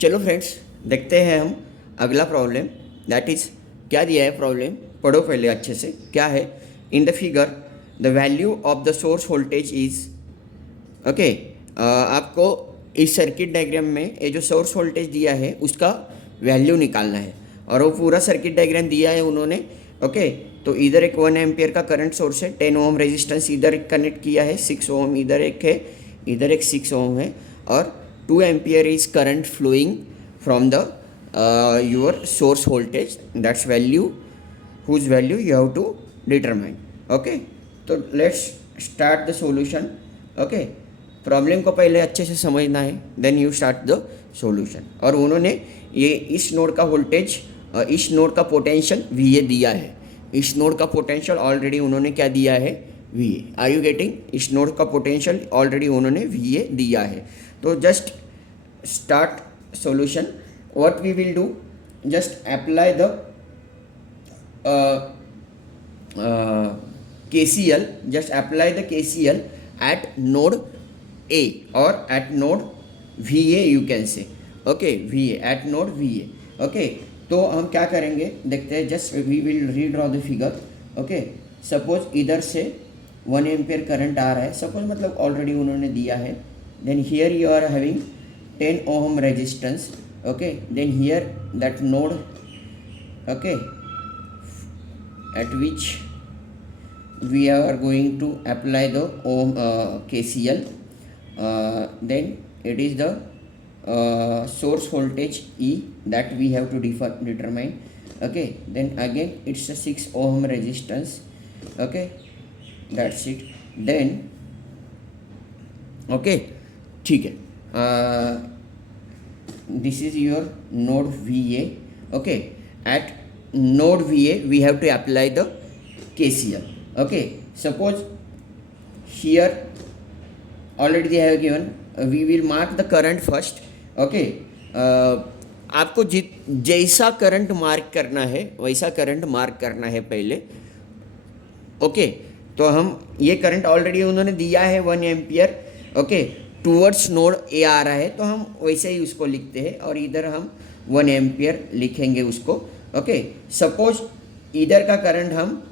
चलो फ्रेंड्स, देखते हैं हम अगला प्रॉब्लम। दैट इज़, क्या दिया है प्रॉब्लम, पढ़ो पहले अच्छे से। क्या है? In the figure the value of the source voltage is, okay, आपको इस सर्किट डायग्राम में ये जो सोर्स वोल्टेज दिया है उसका वैल्यू निकालना है, और वो पूरा सर्किट डायग्राम दिया है उन्होंने। ओके, तो इधर एक 1 एम्पियर का करंट सोर्स है, 10 ओम रेजिस्टेंस इधर कनेक्ट किया है, 6 ओम इधर एक है, इधर एक 6 ओम है, और 2 ampere is current flowing from the your source voltage, that's value whose value you have to determine. Okay, तो let's start the solution. Okay, problem को पहले अच्छे से समझना है, then you start the solution. और उन्होंने ये इस नोड का वोल्टेज, इस नोड का पोटेंशियल वी ए दिया है। इस नोड का पोटेंशियल ऑलरेडी उन्होंने क्या दिया है? V A. Are you getting? इस नोड का पोटेंशियल ऑलरेडी उन्होंने वी ए दिया है। तो just start solution. What we will do, just apply the KCL, just apply the KCL at node A or at node VA you can say. Okay, VA, at node VA. Okay, तो हम क्या करेंगे देखते हैं। Just we will redraw the figure. Okay, suppose इधर से 1 ampere current आ रहा है, सपोज, मतलब ऑलरेडी उन्होंने दिया है। Then here you are having 10 ohm resistance. Okay, then here that node, okay, at which we are going to apply the KCL. Then it is the source voltage E that we have to determine. Okay, then again it's a 6 ohm resistance. Okay, that's it. Then okay, ठीक है, this is your node VA. Okay, at node VA we have to apply the KCL. Okay, suppose here already they have given, we will mark the current first. Okay, आपको जैसा current mark करना है वैसा current mark करना है पहले। Okay, तो हम ये करंट ऑलरेडी उन्होंने दिया है 1 ampere. Okay, towards node A आ रहा है, तो हम वैसे ही उसको लिखते हैं, और इधर हम 1 एम्पियर लिखेंगे उसको। ओके, सपोज इधर का करंट हम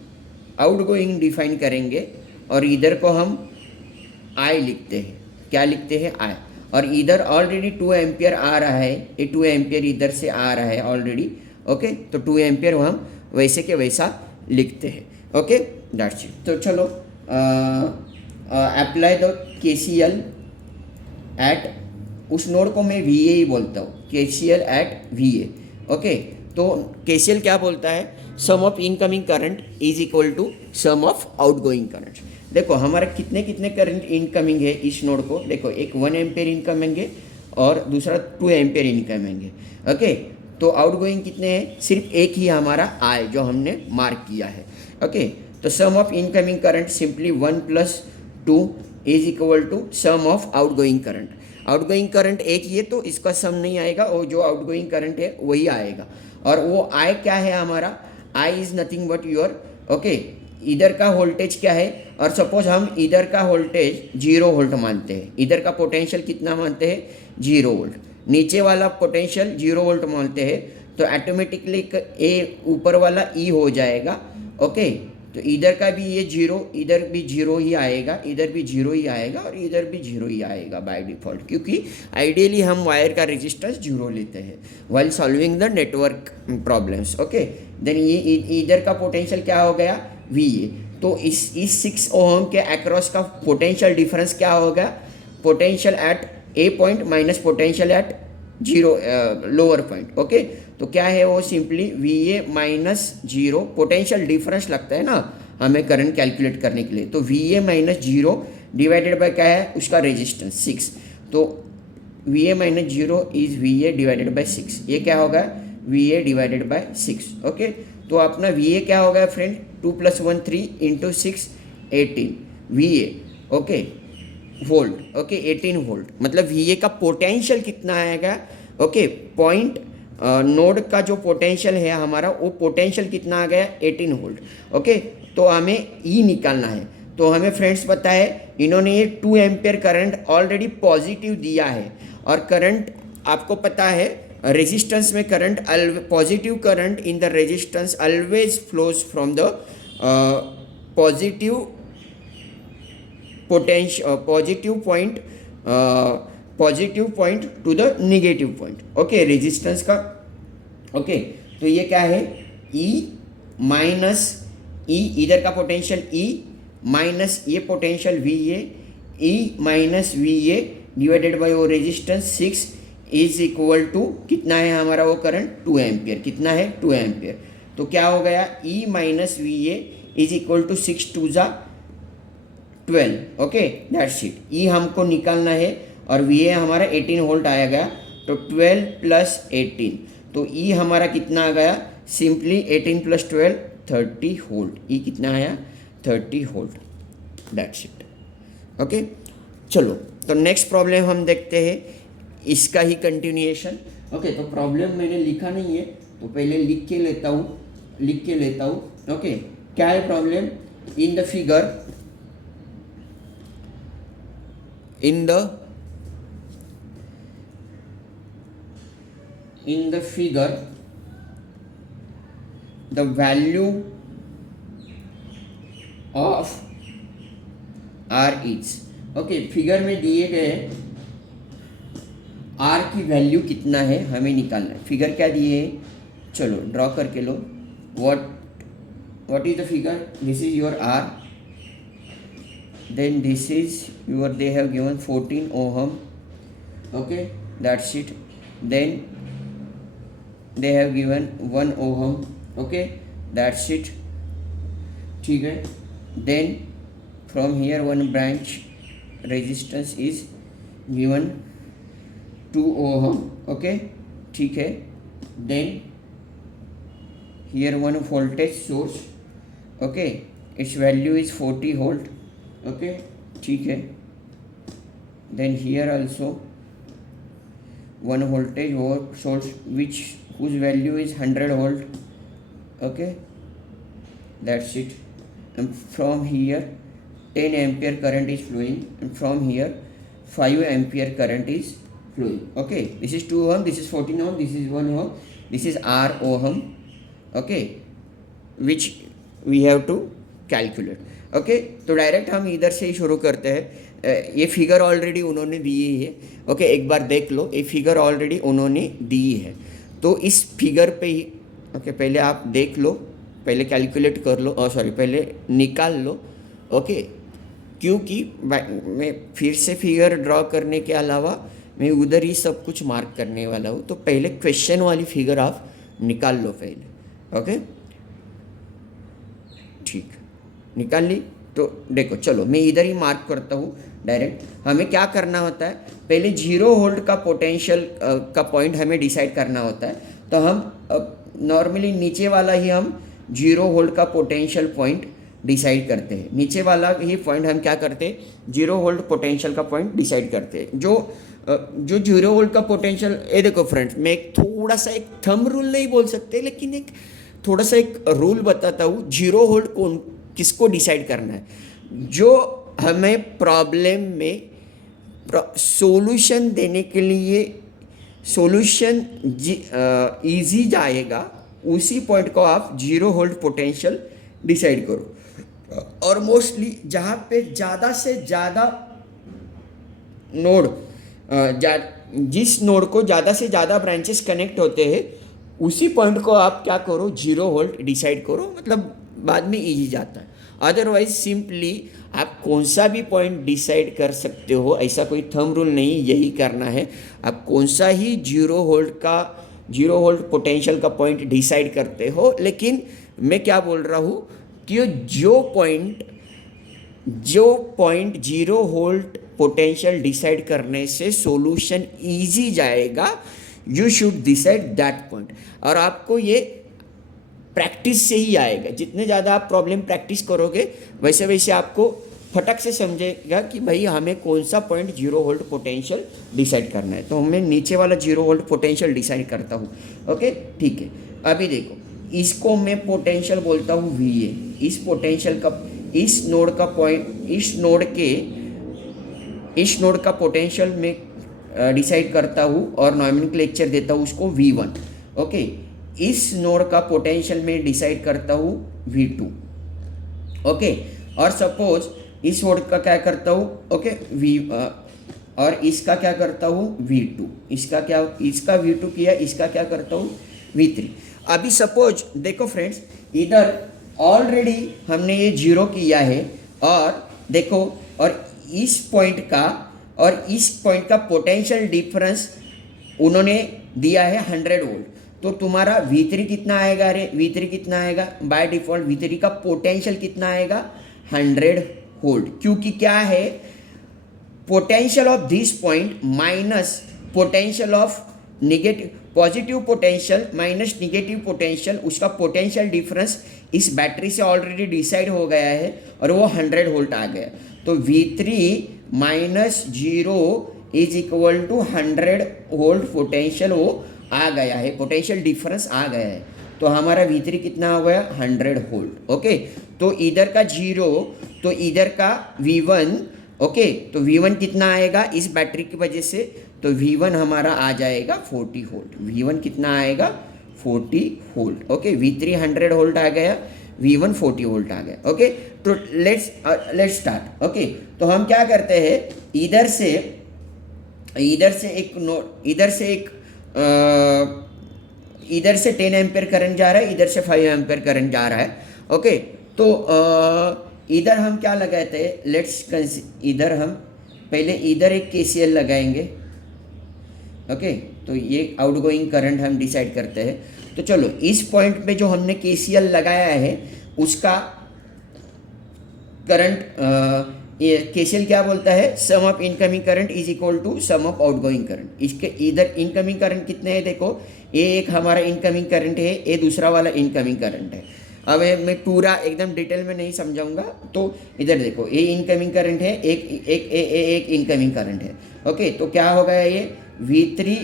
आउटगोइंग डिफाइन करेंगे, और इधर को हम आई लिखते हैं। क्या लिखते हैं? आई। और इधर ऑलरेडी 2 एम्पियर आ रहा है, ये 2 एम्पियर इधर से आ रहा है ऑलरेडी। ओके, तो 2 एम्पियर हम वैसे के वैसा लिखते हैं। Okay, that's it. तो चलो, अप्लाई द KCL एट, उस नोड को मैं VA ही बोलता हूँ, KCL एट VA। ओके, तो KCL क्या बोलता है? Sum of incoming current is equal to sum of outgoing current. देखो हमारे कितने कितने करंट इनकमिंग है इस नोड को, देखो एक 1 एम्पियर इनकमिंग है और दूसरा 2 एम्पियर इनकमिंग है। ओके, तो आउटगोइंग कितने हैं? सिर्फ एक ही हमारा आई जो हमने मार्क किया है। ओके, तो sum of incoming current simply 1 + 2 is equal to sum of outgoing current. Outgoing current एक ही है तो इसका सम नहीं आएगा, और जो आउटगोइंग करंट है वही आएगा। और वो आई क्या है हमारा? I is nothing but your, okay, इधर का वोल्टेज क्या है? और सपोज हम इधर का वोल्टेज 0 वोल्ट मानते हैं, इधर का पोटेंशियल कितना मानते हैं? 0 वोल्ट। नीचे वाला पोटेंशियल 0 वोल्ट मानते हैं, तो ऑटोमेटिकली ए ऊपर वाला ई हो जाएगा। ओके, तो इधर का भी ये 0, इधर भी 0 ही आएगा, इधर भी 0 ही आएगा, और इधर भी 0 ही आएगा बाय डिफ़ॉल्ट, क्योंकि आइडियली हम वायर का रेजिस्टेंस 0 लेते हैं while solving the network problems. Okay, then ये इधर का पोटेंशियल क्या हो गया? VA। तो इस 6 ओम के अक्रॉस का पोटेंशियल डिफरेंस क्या होगा? Potential at A point minus potential at 0 lower point. Okay, तो क्या है वो? सिंपली VA - 0, पोटेंशियल डिफरेंस लगता है ना हमें करंट कैलकुलेट करने के लिए, तो VA - 0 डिवाइडेड बाय क्या है? उसका रेजिस्टेंस 6। तो VA - 0 is VA divided by 6। ये क्या होगा? VA divided by 6। ओके, तो अपना VA क्या होगा friend? 2 + 1 3 × 6 18 VA। Okay, volt. Okay, 18 volt, मतलब VA का पोटेंशियल कितना आएगा? ओके, पॉइंट नोड का जो पोटेंशियल है हमारा, वो पोटेंशियल कितना आ गया? 18 वोल्ट। ओके, तो हमें ई निकालना है, तो हमें फ्रेंड्स पता है इन्होंने ये 2 एम्पियर करंट ऑलरेडी पॉजिटिव दिया है, और करंट आपको पता है रेजिस्टेंस में current positive current in the resistance always flows from the positive potential positive point two the negative point. Okay, resistance का ओके तो ये क्या है E माइनस ई, इधर का पोटेंशियल E माइनस ये potential VA, E minus VA divided by वो resistance 6 is equal to कितना है हमारा वो करंट 2 एम्पियर। कितना है 2 एम्पियर। तो क्या हो गया E minus VA is equal to 6 2 जा 12। Okay that's it. E हमको निकालना है और VA हमारा 18 वोल्ट आया गया, तो 12 प्लस 18, तो E हमारा कितना आ गया सिंपली 18 प्लस 12 30 वोल्ट। E कितना आया 30 वोल्ट। That's it. ओके चलो, तो नेक्स्ट प्रॉब्लम हम देखते हैं, इसका ही कंटिन्यूएशन। ओके तो प्रॉब्लम मैंने लिखा नहीं है तो पहले लिख के लेता हूँ। ओके क्या है problem? In the figure the value of R is, okay figure में दिए गए R की वैल्यू कितना है हमें निकालना है। फिगर क्या दिए है, चलो ड्रॉ करके लो। what is the figure? This is your R, then this is your, they have given 14 ohm, okay that's it, then they have given 1 ohm, okay that's it, ठीक है। then from here one branch resistance is given 2 ohm, okay ठीक है। then here one voltage source, okay its value is 40 volt, okay ठीक है। then here also one voltage source whose value is 100 volt, okay that's it, and from here 10 ampere current is flowing, and from here 5 ampere current is flowing, okay this is 2 ohm, this is 14 ohm, this is 1 ohm, this is R ohm, okay which we have to calculate। Okay तो direct हम इधर से ही शुरू करते हैं। ये figure already उन्होंने दी है, ओके एक बार देख लो, ये फिगर ऑलरेडी उन्होंने दी है, तो इस फिगर पे ही ओके पहले आप देख लो, पहले कैलकुलेट कर लो, सॉरी पहले निकाल लो। ओके क्योंकि मैं फिर से फिगर ड्रॉ करने के अलावा मैं उधर ही सब कुछ मार्क करने वाला हूँ, तो पहले क्वेश्चन वाली फिगर आप निकाल लो पहले। ओके ठीक निकाल ली, तो देखो चलो मैं इधर ही मार्क करता हूँ डायरेक्ट। हमें क्या करना होता है, पहले 0 वोल्ट का पोटेंशियल का पॉइंट हमें डिसाइड करना होता है। तो हम नॉर्मली नीचे वाला ही हम 0 वोल्ट का पोटेंशियल पॉइंट डिसाइड करते हैं। नीचे वाला ही पॉइंट हम क्या करते हैं, 0 वोल्ट पोटेंशियल का पॉइंट डिसाइड करते हैं। जो 0 वोल्ट का पोटेंशियल, ये देखो फ्रेंड्स, मैं एक थोड़ा सा एक थंब रूल नहीं बोल सकते, लेकिन एक थोड़ा सा एक रूल बताता हूँ। 0 वोल्ट किसको डिसाइड करना है, जो हमें प्रॉब्लम में सॉल्यूशन देने के लिए सॉल्यूशन इजी जाएगा, उसी पॉइंट को आप 0 वोल्ट पोटेंशियल डिसाइड करो। और मोस्टली जहाँ पे ज़्यादा से ज़्यादा नोड जिस नोड को ज़्यादा से ज़्यादा ब्रांचेस कनेक्ट होते हैं, उसी पॉइंट को आप क्या करो 0 वोल्ट डिसाइड करो, मतलब बाद में इजी जाता है। अदरवाइज सिंपली आप कौन सा भी पॉइंट डिसाइड कर सकते हो, ऐसा कोई थंब रूल नहीं, यही करना है। आप कौन सा ही 0 वोल्ट पोटेंशियल का पॉइंट डिसाइड करते हो, लेकिन मैं क्या बोल रहा हूँ कि जो पॉइंट 0 वोल्ट पोटेंशियल डिसाइड करने से सॉल्यूशन इजी जाएगा, you should decide that point. और आपको ये प्रैक्टिस से ही आएगा। जितने ज़्यादा आप प्रॉब्लम प्रैक्टिस करोगे, वैसे वैसे आपको फटक से समझेगा कि भाई हमें कौन सा पॉइंट 0 वोल्ट पोटेंशियल डिसाइड करना है। तो मैं नीचे वाला 0 वोल्ट पोटेंशियल डिसाइड करता हूँ। ओके ठीक है, अभी देखो, इसको मैं पोटेंशियल बोलता हूँ VA। इस पोटेंशियल का इस नोड का पॉइंट, इस नोड का पोटेंशियल में डिसाइड करता हूँ और नॉमेनक्लेचर देता हूँ उसको V1। ओके, इस नोड का पोटेंशियल में डिसाइड करता हूँ V2। ओके, और सपोज इस नोड का क्या करता हूँ, ओके और इसका क्या करता हूँ V2, इसका V2 किया, इसका क्या करता हूँ V3। अभी सपोज देखो फ्रेंड्स, इधर ऑलरेडी हमने ये 0 किया है और देखो, और इस पॉइंट का और इस पॉइंट का पोटेंशियल डिफरेंस उन्होंने दिया है 100 वोल्ट। तो तुम्हारा V3 कितना आएगा, अरे V3 कितना आएगा, बाय डिफॉल्ट V3 का पोटेंशियल कितना आएगा 100 वोल्ट, क्योंकि क्या है, potential of this point minus potential of negative, positive potential minus negative potential, उसका पोटेंशियल डिफरेंस इस बैटरी से ऑलरेडी डिसाइड हो गया है और वो 100 वोल्ट आ गया। तो V3 minus 0 is equal to 100 volt potential वो आ गया है, पोटेंशियल डिफरेंस आ गया है। तो हमारा V3 कितना हो गया 100 वोल्ट। ओके, तो इधर का 0 तो इधर का V1, ओके, तो V1 कितना आएगा इस बैटरी की वजह से, तो V1 हमारा आ जाएगा 40 वोल्ट। V1 कितना आएगा 40 वोल्ट। ओके, V3 100 वोल्ट आ गया, V1 40 वोल्ट आ गया। ओके, तो लेट्स स्टार्ट। ओके, तो हम क्या करते हैं, इधर से इधर से 10 एम्पेयर करंट जा रहा है, इधर से 5 एम्पेयर करंट जा रहा है। ओके, तो इधर हम क्या लगाते हैं, इधर हम पहले इधर एक KCL लगाएंगे। ओके, तो ये आउटगोइंग करंट हम डिसाइड करते हैं। तो चलो इस पॉइंट पे जो हमने KCL लगाया है उसका करंट, ये KCL क्या बोलता है, sum of incoming current is equal to sum of outgoing current. इसके इधर इनकमिंग करंट कितने हैं, देखो ये एक हमारा इनकमिंग करंट है, ये दूसरा वाला इनकमिंग करंट है। अब मैं पूरा एकदम डिटेल में नहीं समझाऊंगा, तो इधर देखो ये इनकमिंग करंट है, एक इनकमिंग करंट है। ओके, तो क्या होगा ये V3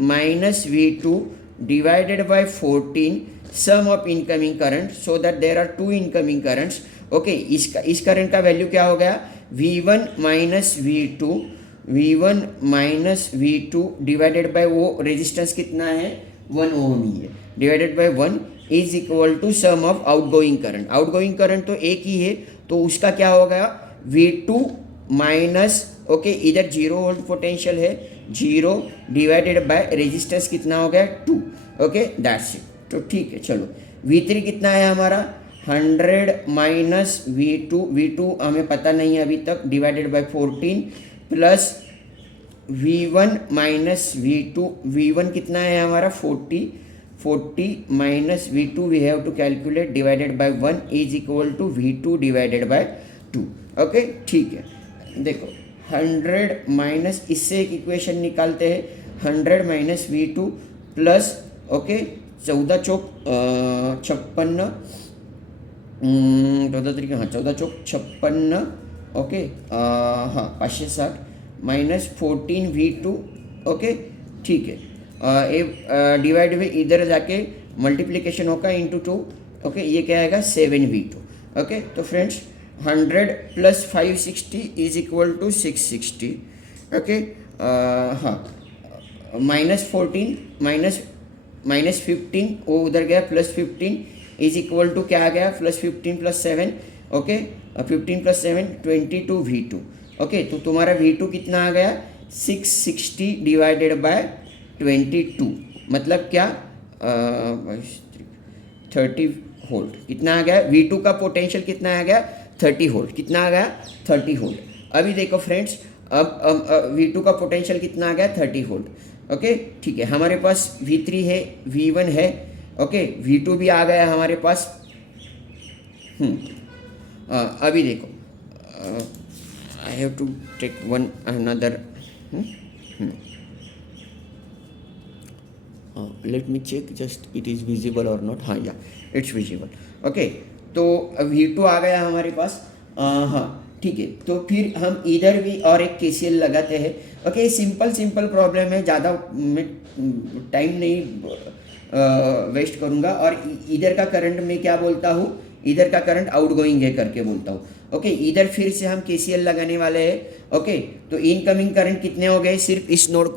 minus V2 divided by 14 sum of incoming current, so that there are 2 incoming currents. Okay, इस करंट का वैल्यू क्या हो गया, V1 minus V2 divided by वो रेजिस्टेंस कितना है 1 ओम ही है, divided by 1 is equal to sum of outgoing current. Outgoing current तो एक ही है, तो उसका क्या हो गया V2 माइनस, ओके, इधर 0 वोल्ट पोटेंशियल है, 0 डिवाइडेड बाय रेजिस्टेंस कितना हो गया 2। Okay, that's it. तो ठीक है, चलो V3 कितना है हमारा 100 माइनस V2 हमें पता नहीं है अभी तक, divided by 14 plus V1 minus V1 कितना है हमारा 40 minus V2 we have to calculate divided by 1 is equal to V2 divided by 2। Okay, ठीक है, देखो 100 माइनस, इससे एक इक्वेशन निकालते हैं, 100 माइनस V2 प्लस, ओके, 14 चौक 56, 14 चौक 56, ओके, हाँ 560 माइनस 14 V2। ओके, ठीक है, ये डिवाइड में इधर जाके मल्टीप्लिकेशन होगा इंटू 2। ओके, ये क्या आएगा 7 V2। ओके, तो friends 100 plus 560 is equal to 660। Okay, हाँ, माइनस 14 माइनस 15 वो उधर गया, प्लस 15 इज इक्वल टू क्या आ गया, plus 15 plus 7, okay, 15 plus 7 22 V2। Okay, तो तुम्हारा V2 कितना आ गया 660 डिवाइडेड बाय 22, मतलब क्या 30 वोल्ट। कितना आ गया V2 का पोटेंशियल कितना आ गया 30 वोल्ट। कितना आ गया 30 वोल्ट। अभी देखो फ्रेंड्स, अब V2 का पोटेंशियल कितना आ गया 30 वोल्ट। ओके, ठीक है, हमारे पास V3 है, V1 है, ओके, V2 भी आ गया हमारे पास। अभी देखो, I have to take one another, let me check just it is visible और नॉट। हाँ, या इट्स विजिबल। ओके, तो V2 आ गया हमारे पास। हाँ, ठीक है, तो फिर हम इधर भी और एक KCL लगाते हैं। ओके, सिंपल प्रॉब्लम है, ज़्यादा टाइम नहीं वेस्ट करूँगा और इधर का करंट मैं क्या बोलता हूँ, इधर का करंट आउटगोइंग है करके बोलता हूँ। ओके, इधर फिर से हम केसीएल लगाने वाले हैं। ओके, तो इनकमिंग करंट कितने हो गए, सिर्फ इस नोड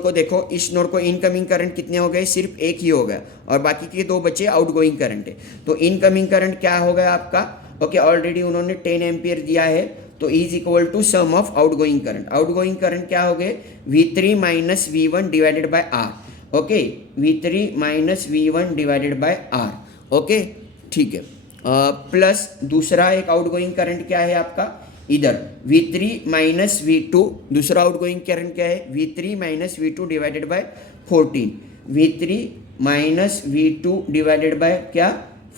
को देखो, इस नोड को इनकमिंग करंट कितने हो गए, सिर्फ एक ही हो गया और बाकी के दो बचे आउटगोइंग करंट है। तो इनकमिंग करंट क्या हो गया आपका, ओके, ऑलरेडी उन्होंने 10 एम्पियर दिया है, तो is equal to sum of outgoing current. Outgoing current क्या हो गए, V3 minus V1 divided by R। Okay, V3 minus V1 divided by R। Okay, ठीक है। प्लस दूसरा एक आउटगोइंग करंट क्या है आपका, इधर V3 माइनस V2, दूसरा आउटगोइंग करंट क्या है, V3 minus V2 divided by 14, V3 minus V2 divided bye क्या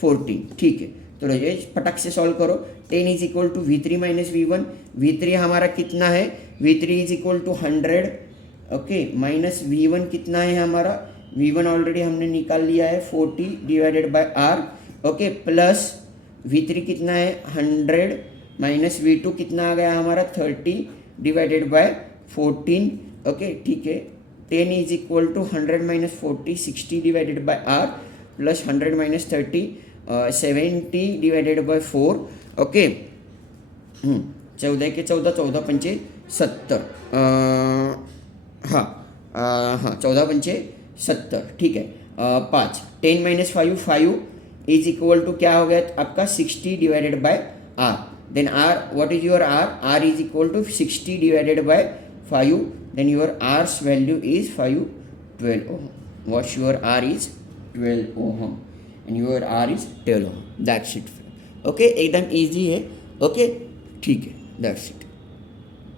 14। ठीक है, तो ये फटाक से सॉल्व करो। 10 is equal to V3 minus V1, V3 हमारा कितना है, V3 is equal to 100, okay, minus V1 कितना है हमारा, V1 ऑलरेडी हमने निकाल लिया है 40 divided by R। Okay, plus V3 कितना है 100 माइनस V2 कितना आ गया हमारा 30 डिवाइडेड बाय 14। ओके, ठीक है, 10 is equal to 100 minus 40 60 divided by R plus 100 minus 30 70 divided by 4। Okay, 14 के 14, 14 पंचे 70, हाँ 14 पंचे 70, ठीक है। 5, 10 माइनस 5, 5 इज इक्वल टू क्या हो गया आपका 60 divided by R। Then R, what is your R, R is equal to 60 divided by 5, then your R's value is 12 ohm. What's your R is 12 ohm and your R is 12 ohm. That's it. Okay, एकदम easy है। Okay, ठीक है, that's it.